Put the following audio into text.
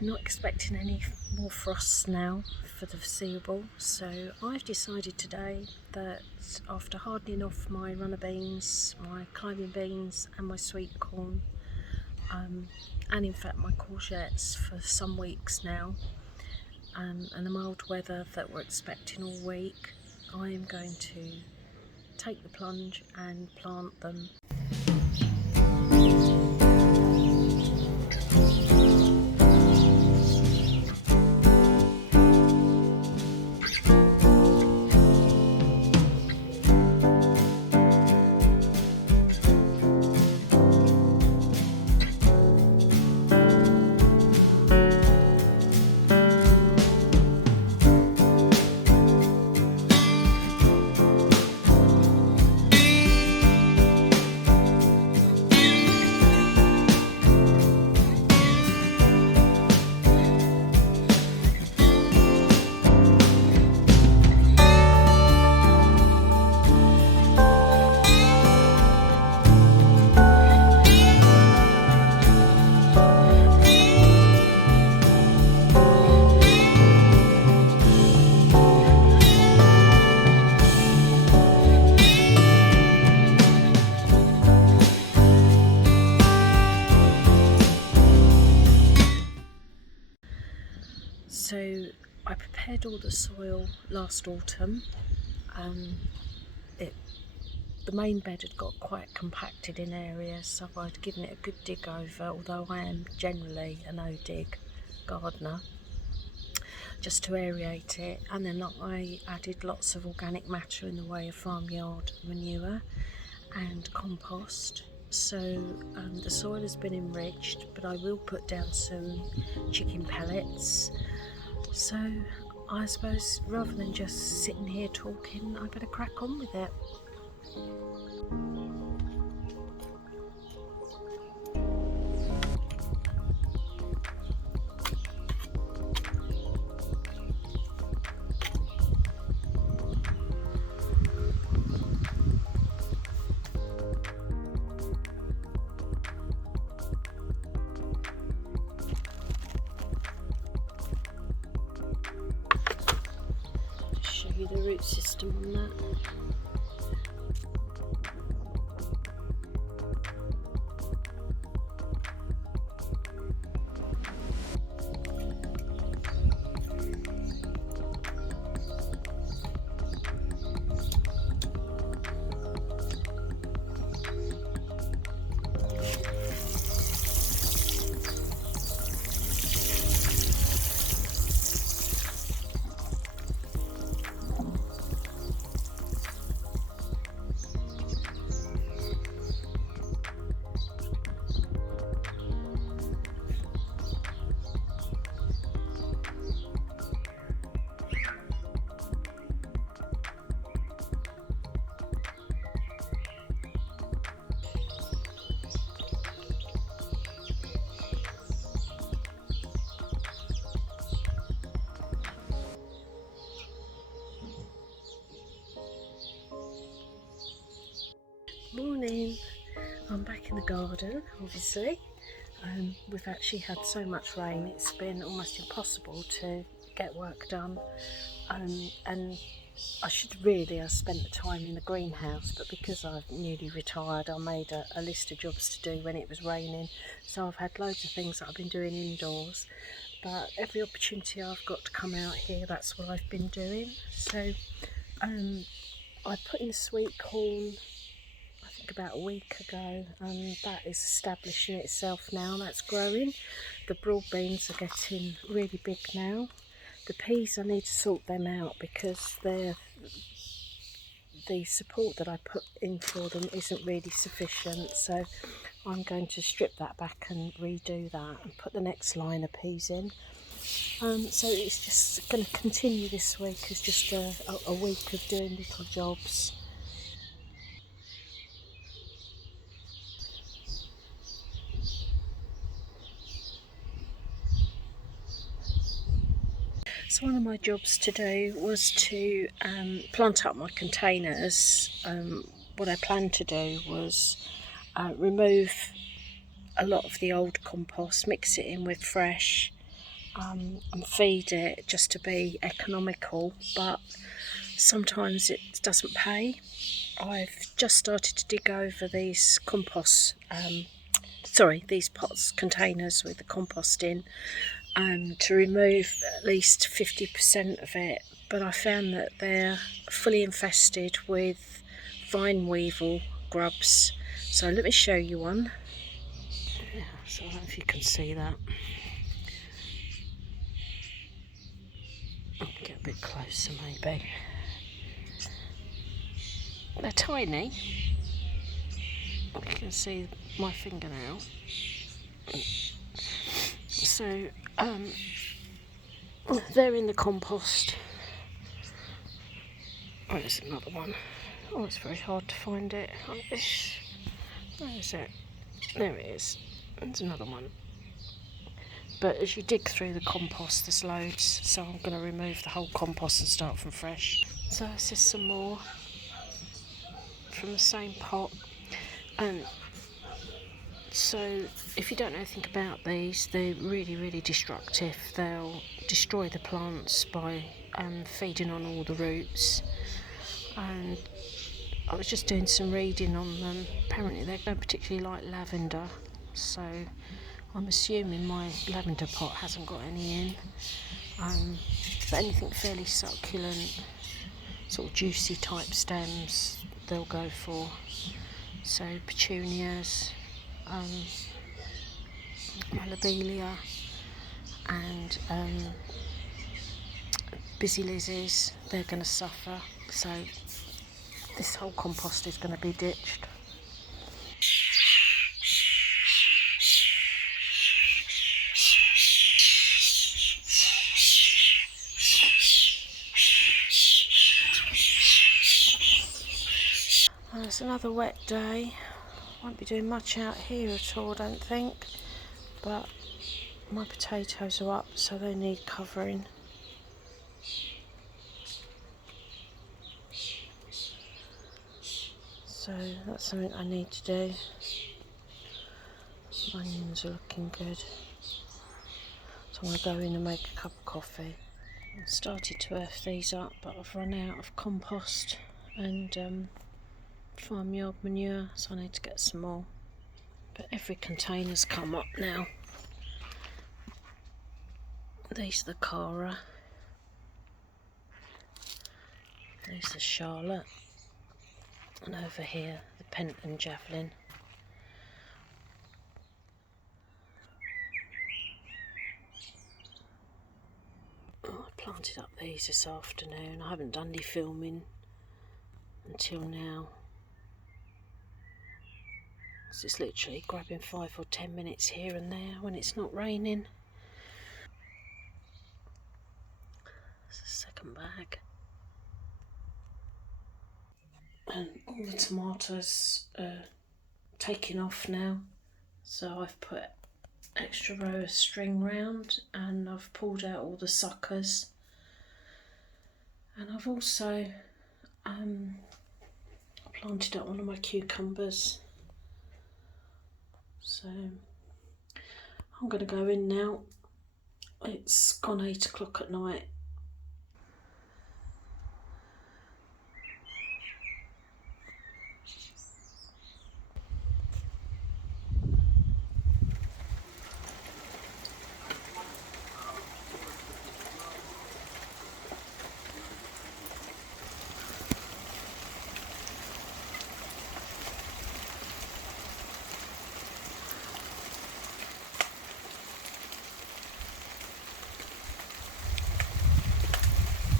we're not expecting any more frosts now for the foreseeable, so I've decided today that after hardening off my runner beans, my climbing beans and my sweet corn, and in fact my courgettes for some weeks now, and the mild weather that we're expecting all week, I am going to take the plunge and plant them. So I prepared all the soil last autumn. The main bed had got quite compacted in areas, so I'd given it a good dig over, although I am generally a no-dig gardener, just to aerate it. And then I added lots of organic matter in the way of farmyard manure and compost. So the soil has been enriched, but I will put down some chicken pellets. So I suppose rather than just sitting here talking, I better crack on with it. Show you the root system on that. Morning, I'm back in the garden obviously. We've actually had so much rain, it's been almost impossible to get work done, and I spent the time in the greenhouse, but because I've newly retired I made a list of jobs to do when it was raining, so I've had loads of things that I've been doing indoors, but every opportunity I've got to come out here, that's what I've been doing. So I put in sweet corn about a week ago, and that is establishing itself now. That's growing. The broad beans are getting really big now. The peas, I need to sort them out because the support that I put in for them isn't really sufficient, so I'm going to strip that back and redo that and put the next line of peas in. So it's just going to continue this week as just a week of doing little jobs. So one of my jobs today was to plant up my containers. What I planned to do was remove a lot of the old compost, mix it in with fresh, and feed it just to be economical, but sometimes it doesn't pay. I've just started to dig over these these pots, containers with the compost in, to remove at least 50% of it, but I found that they're fully infested with vine weevil grubs. So let me show you one. Yeah, so I don't know if you can see that. I'll get a bit closer maybe. They're tiny. You can see my fingernail. So they're in the compost. Oh, there's another one. Oh, it's very hard to find it like this. Where is it? There it is. There's another one. But as you dig through the compost, there's loads, so I'm going to remove the whole compost and start from fresh. So this is some more from the same pot. And so if you don't know anything about these, they're really, really destructive. They'll destroy the plants by feeding on all the roots. And I was just doing some reading on them. Apparently they don't particularly like lavender, so I'm assuming my lavender pot hasn't got any in. But anything fairly succulent, sort of juicy type stems, they'll go for. So petunias, lobelia, and busy lizzies, they're going to suffer. So this whole compost is going to be ditched. It's another wet day. Won't be doing much out here at all, I don't think, but my potatoes are up, so they need covering. So that's something I need to do. My onions are looking good, so I'm going to go in and make a cup of coffee. I started to earth these up, but I've run out of compost and farmyard manure, so I need to get some more. But every container's come up now. These are the Cara, these are Charlotte, and over here the Penton Javelin. Oh, I planted up these this afternoon. I haven't done any filming until now. So it's literally grabbing 5 or 10 minutes here and there when it's not raining. It's the second bag. And all the tomatoes are taking off now. So I've put extra row of string round and I've pulled out all the suckers. And I've also planted up one of my cucumbers. So I'm going to go in now. It's gone 8 o'clock at night